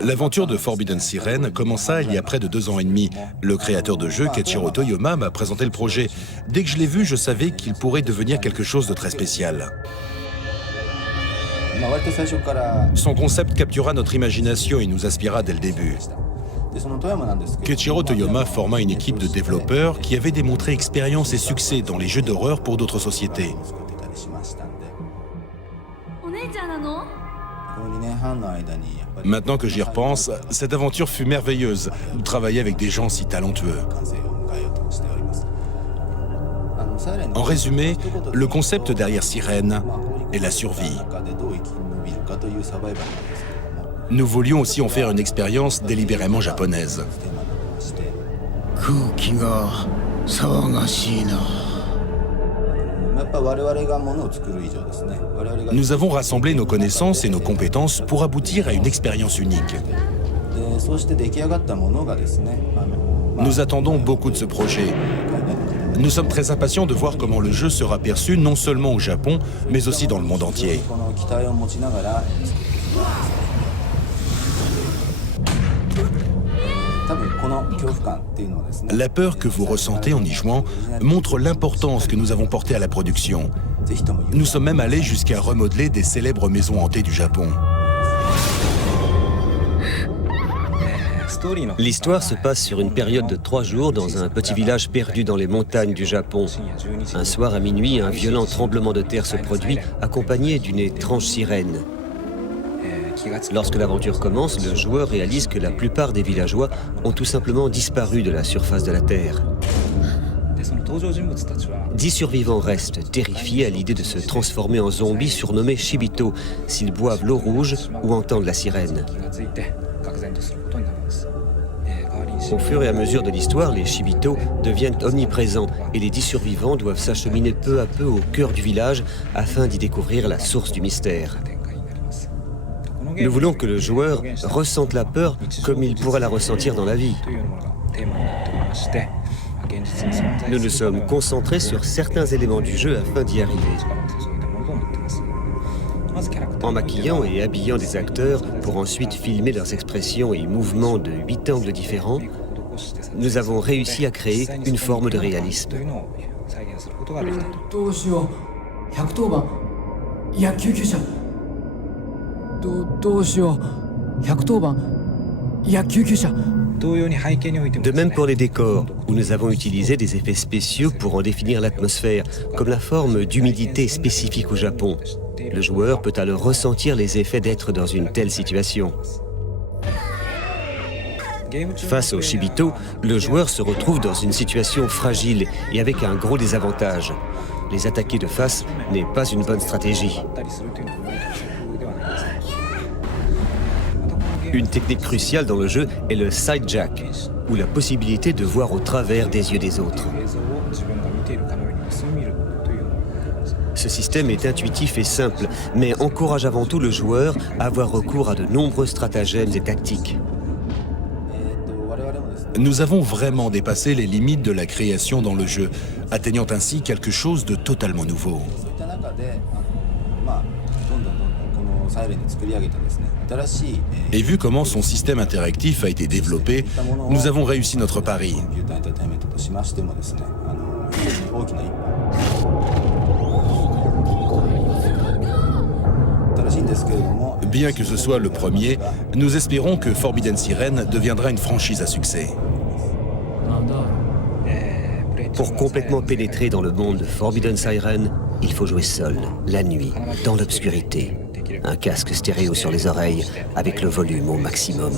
L'aventure de Forbidden Siren commença il y a près de 2 ans et demi. Le créateur de jeu, Keiichiro Toyoma, m'a présenté le projet. Dès que je l'ai vu, je savais qu'il pourrait devenir quelque chose de très spécial. Son concept captura notre imagination et nous inspira dès le début. Keiichiro Toyoma forma une équipe de développeurs qui avait démontré expérience et succès dans les jeux d'horreur pour d'autres sociétés. Maintenant que j'y repense, cette aventure fut merveilleuse de travailler avec des gens si talentueux. En résumé, le concept derrière Siren est la survie. Nous voulions aussi en faire une expérience délibérément japonaise. Nous avons rassemblé nos connaissances et nos compétences pour aboutir à une expérience unique. Nous attendons beaucoup de ce projet. Nous sommes très impatients de voir comment le jeu sera perçu non seulement au Japon, mais aussi dans le monde entier. La peur que vous ressentez en y jouant montre l'importance que nous avons portée à la production. Nous sommes même allés jusqu'à remodeler des célèbres maisons hantées du Japon. L'histoire se passe sur une période de 3 jours dans un petit village perdu dans les montagnes du Japon. Un soir à minuit, un violent tremblement de terre se produit, accompagné d'une étrange sirène. Lorsque l'aventure commence, le joueur réalise que la plupart des villageois ont tout simplement disparu de la surface de la Terre. 10 survivants restent, terrifiés à l'idée de se transformer en zombies surnommés Shibito, s'ils boivent l'eau rouge ou entendent la sirène. Au fur et à mesure de l'histoire, les Shibito deviennent omniprésents et les 10 survivants doivent s'acheminer peu à peu au cœur du village afin d'y découvrir la source du mystère. Nous voulons que le joueur ressente la peur comme il pourrait la ressentir dans la vie. Nous nous sommes concentrés sur certains éléments du jeu afin d'y arriver. En maquillant et habillant des acteurs pour ensuite filmer leurs expressions et mouvements de 8 angles différents, nous avons réussi à créer une forme de réalisme. De même pour les décors, où nous avons utilisé des effets spéciaux pour en définir l'atmosphère, comme la forme d'humidité spécifique au Japon. Le joueur peut alors ressentir les effets d'être dans une telle situation. Face aux Shibito, le joueur se retrouve dans une situation fragile et avec un gros désavantage. Les attaquer de face n'est pas une bonne stratégie. Une technique cruciale dans le jeu est le sidejack, ou la possibilité de voir au travers des yeux des autres. Ce système est intuitif et simple, mais encourage avant tout le joueur à avoir recours à de nombreux stratagèmes et tactiques. Nous avons vraiment dépassé les limites de la création dans le jeu, atteignant ainsi quelque chose de totalement nouveau. Et vu comment son système interactif a été développé, nous avons réussi notre pari. Bien que ce soit le premier, nous espérons que Forbidden Siren deviendra une franchise à succès. Pour complètement pénétrer dans le monde de Forbidden Siren, il faut jouer seul, la nuit, dans l'obscurité. Un casque stéréo sur les oreilles, avec le volume au maximum.